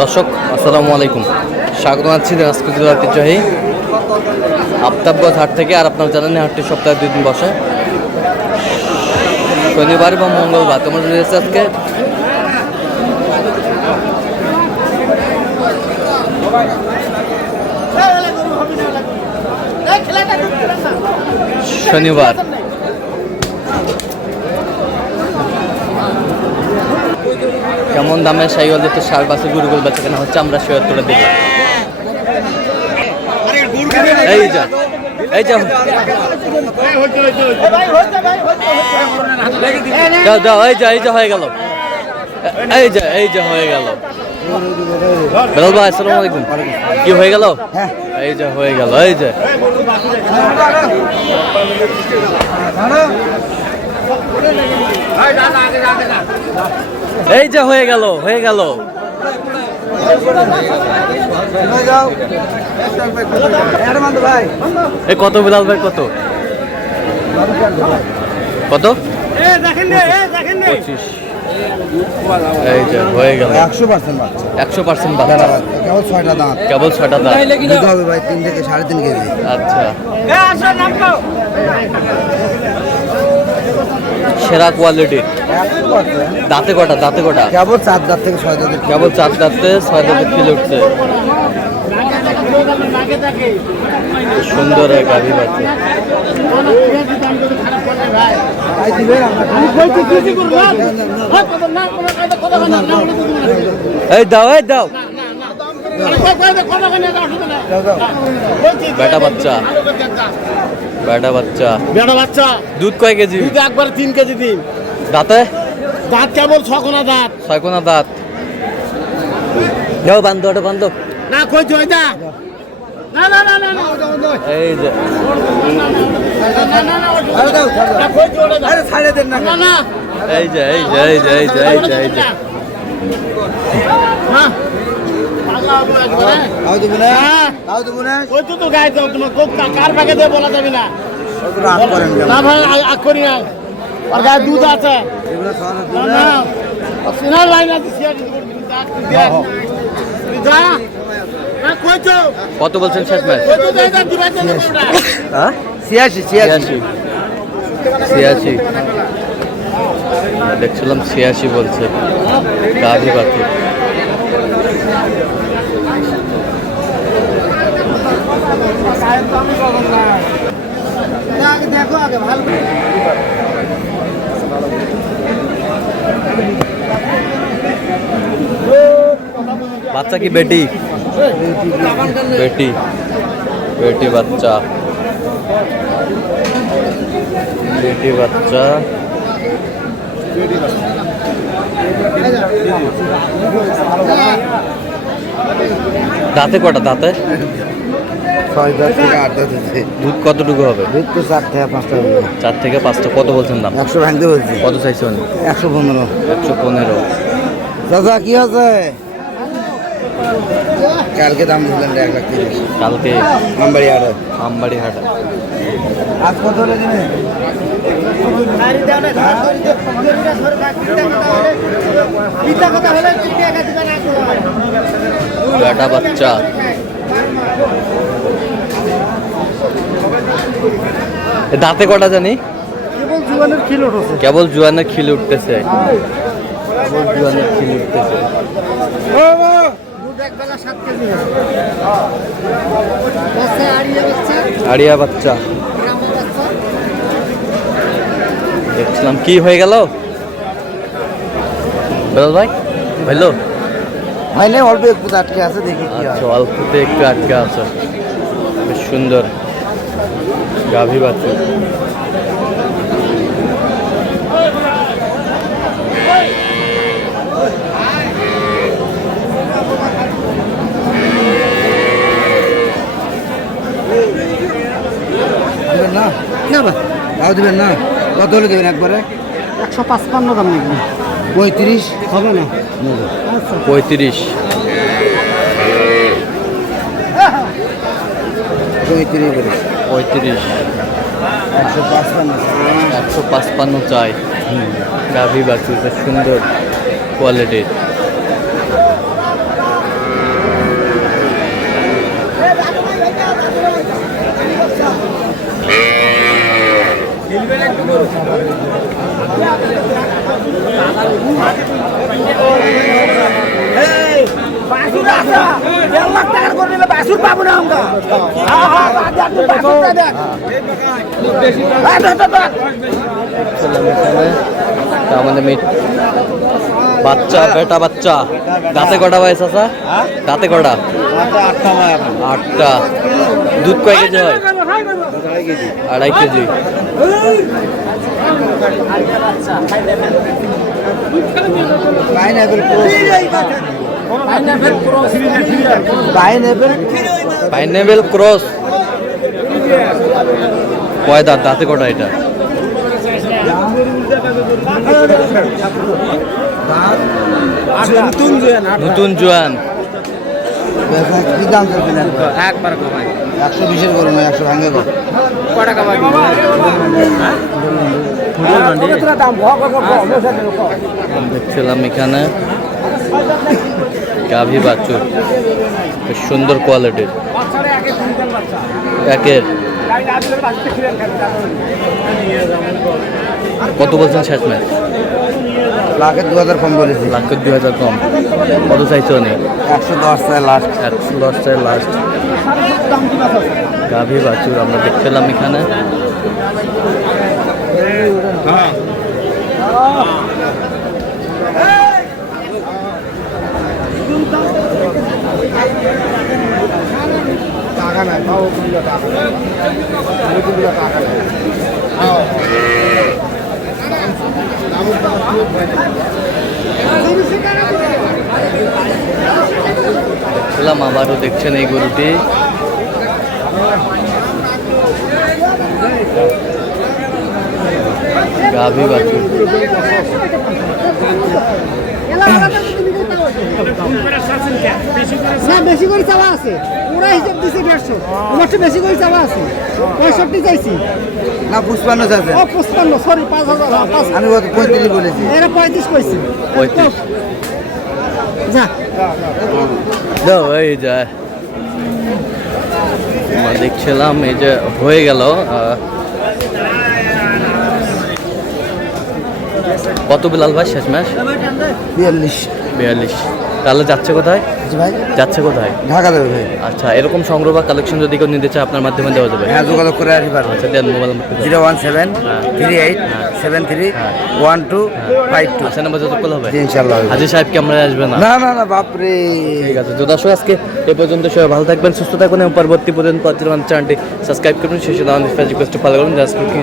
দর্শক আসসালামু আলাইকুম, স্বাগত জানাচ্ছি দিনাজপুর জেলার ঐতিহ্যবাহী আফতাবগঞ্জ হাট থেকে। আর আপনারা জানেন হাটটি সপ্তাহে 2 দিন বসে, শনিবার এবং মঙ্গলবার। তোমার রয়েছে আজকে শনিবার। কেমন দামে শাহিওয়াল জাতের ষাঁড় বাছুর গরুগুলো বেচা কেনা হচ্ছে আমরা শেয়ার করে দিই। এই যা দাও দাও, এই যা হয়ে গেল, এই যা হয়ে গেল। বেলাল ভাই আসসালামু আলাইকুম, কি হয়ে গেল? এই যে হয়ে গেল, এই যে এই যে হয়ে গেল। এই কত বেলাল ভাই, কত 25? এই যে হয়ে গেল 100% বাচ্চা, কেবল 6টা দাঁত হবে ভাই, 3 থেকে 3.5 কেজি। আচ্ছা, সেরা কোয়ালিটির। দাঁতে কটা? কেবল 4 দাঁত থেকে 6 দাঁত, কেবল 4 দাঁতে 6 দাঁতে খিলে উঠছে। সুন্দর এক গাভী বাচ্চা। এই দাও বেটা বাচ্চা। দুধ কয় কেজি? একবার 3 কেজি দিন। দাঁত কেবল 6 কোনা দাঁত। যাও বান্ধব না, কই জয় দা। এই যে কার ভাগে দিয়ে বলা যাবে না ভাই, আগ করি না। আর গায়ে দুধ আছে। কত বলছেন শেষ ম্যাচ? 86 দেখছিলাম, 86 বলছে গাভী বাছুর। দেখো আগে ভালো। বাচ্চা কি বেটি বাচ্চা? দাঁতে কটা? 6 দাঁত থেকে 8 দাঁত আছে। দুধ কতটুকু হবে? দুধ তো 4 থেকে 5টা হবে। 4 থেকে 5টা। কত বলছেন দাম? 100 ভাঙতে বলছি। কত চাইছেন? 115। দাদা কি আছে? কালকে দাম দিলেন 1,30,000। কালকে আমবাড়ি হাট। আজ কত হলে দেবেন? বেটা বাচ্চা। দাঁতে কটা জানি? কেবল জুয়ানের খিল উঠতেছে। আড়িয়া বাচ্চা দেখছিলাম। কি হয়ে গেল বেলাল ভাই? হইলো হয় না, অল্প একটু আটকে আছে, দেখি কি হয়। আচ্ছা, অল্পতে একটু আটকে আছে। বেশ সুন্দর গাভী বাছুর। দিবেন না? কত হলে দেবেন একবারে? 155 দাম নাকি? 35 হবে না? 35 155 চাই। গাভী বাছুর সুন্দর কোয়ালিটির। আমাদের বাচ্চা বেটা বাচ্চা দাঁতে কটা বয়স আছে দাঁতে কটা 8টা দুধ কয় কেজি হয় 2.5 কেজি পাইনাপেল ক্রস কয় দাঁত দাঁতে কটা এটা নতুন জোয়ান কি দাম চাচ্ছেন একবার কমাই 120 করুন 100 ভাঙে কো কত টাকা পাবি দেখছিলাম এখানে গাভী বাছুর বেশ সুন্দর কোয়ালিটির একের কত বলছেন শেষ ম্যাচ লাখের 2000 কম বলেছি লাখের 2000 কম কত চাইছো নেই 110 চাই লাস্ট 110 চাই লাস্ট গাভী বাছুর আমরা দেখছিলাম এখানে টাকা নাই বাবু কুড়ি টাকা টাকা নাই দেখছিলাম আবারও দেখছেন এই গরুটি গাভী বাছুর না বেশি করে চাওয়া আছে ওরা হিসাব দিছে 150 আমার তো বেশি করে চাওয়া আছে 65 চাইছি না 55 চাচ্ছেন ও 55 সরি 5000 আমি কত 35 বলেছি এরা 35 কইছি 35 যা দাও এই যে আমরা দেখছিলাম এই যে হয়ে গেল কত বিলাল ভাই শেষ ম্যাচ 42 তাহলে যাচ্ছে কোথায় জি ভাই যাচ্ছে কোথায় ঢাকা দেবে ভাই আচ্ছা এরকম সংগ্রহ বা কালেকশন যদি কেউ নিতে চায় আপনার মাধ্যমে দেওয়া যাবে হ্যাঁ যোগাযোগ করে আসি পারবে আচ্ছা দেন মোবাইল 017 38 73 1252 আচ্ছা নাম্বার যোগাযোগ করলে হবে জি ইনশাআল্লাহ হাজি সাহেব কি আমরা আসবে না না না না বাপ রে ঠিক আছে তো দর্শক আজকে এই পর্যন্ত সবাই ভালো থাকবেন সুস্থ থাকবেন এবং পরবর্তী পর্যন্ত চ্যানেলটি সাবস্ক্রাইব করুন শেষে দাম ফেসবুক পেজটি ফলো করুন জাস্ট লুকিং